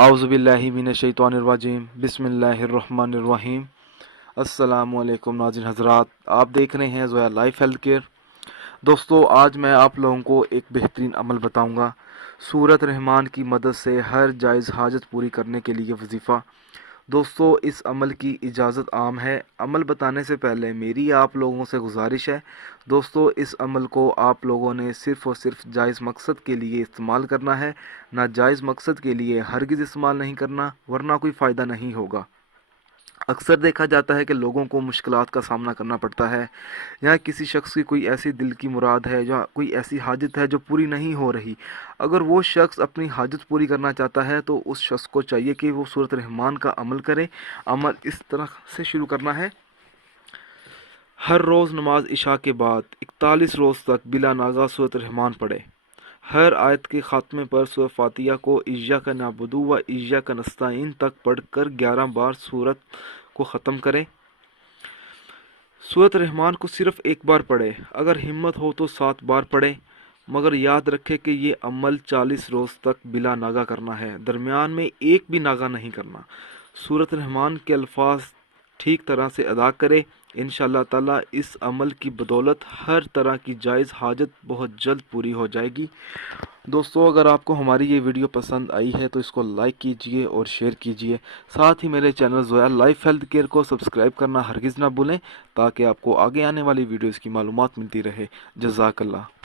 اعوذ باللہ من الشیطان الرجیم بسم اللہ الرحمن الرحیم۔ السلام علیکم ناظرین حضرات، آپ دیکھ رہے ہیں زویا لائف ہیلتھ کیئر۔ دوستو، آج میں آپ لوگوں کو ایک بہترین عمل بتاؤں گا، سورت رحمان کی مدد سے ہر جائز حاجت پوری کرنے کے لیے وظیفہ۔ دوستو، اس عمل کی اجازت عام ہے۔ عمل بتانے سے پہلے میری آپ لوگوں سے گزارش ہے، دوستو اس عمل کو آپ لوگوں نے صرف اور صرف جائز مقصد کے لیے استعمال کرنا ہے، ناجائز مقصد کے لیے ہرگز استعمال نہیں کرنا، ورنہ کوئی فائدہ نہیں ہوگا۔ اکثر دیکھا جاتا ہے کہ لوگوں کو مشکلات کا سامنا کرنا پڑتا ہے، یا کسی شخص کی کوئی ایسی دل کی مراد ہے یا کوئی ایسی حاجت ہے جو پوری نہیں ہو رہی۔ اگر وہ شخص اپنی حاجت پوری کرنا چاہتا ہے تو اس شخص کو چاہیے کہ وہ سورت رحمان کا عمل کرے۔ عمل اس طرح سے شروع کرنا ہے: ہر روز نماز عشاء کے بعد 41 روز تک بلا ناغہ سورت رحمان پڑھے۔ ہر آیت کے خاتمے پر سورۃ فاتحہ کو ایاک نعبد و ایاک نستعین تک پڑھ کر 11 بار سورت کو ختم کریں۔ سورت رحمان کو صرف ایک بار پڑھے، اگر ہمت ہو تو 7 بار پڑھے، مگر یاد رکھے کہ یہ عمل 40 روز تک بلا ناغہ کرنا ہے، درمیان میں ایک بھی ناغہ نہیں کرنا۔ سورت رحمان کے الفاظ ٹھیک طرح سے ادا کرے، انشاءاللہ تعالی اس عمل کی بدولت ہر طرح کی جائز حاجت بہت جلد پوری ہو جائے گی۔ دوستو، اگر آپ کو ہماری یہ ویڈیو پسند آئی ہے تو اس کو لائک کیجئے اور شیئر کیجئے، ساتھ ہی میرے channel Zoya life health care کو سبسکرائب کرنا ہرگز نہ بھولیں، تاکہ آپ کو آگے آنے والی ویڈیوز کی معلومات ملتی رہے۔ جزاک اللہ۔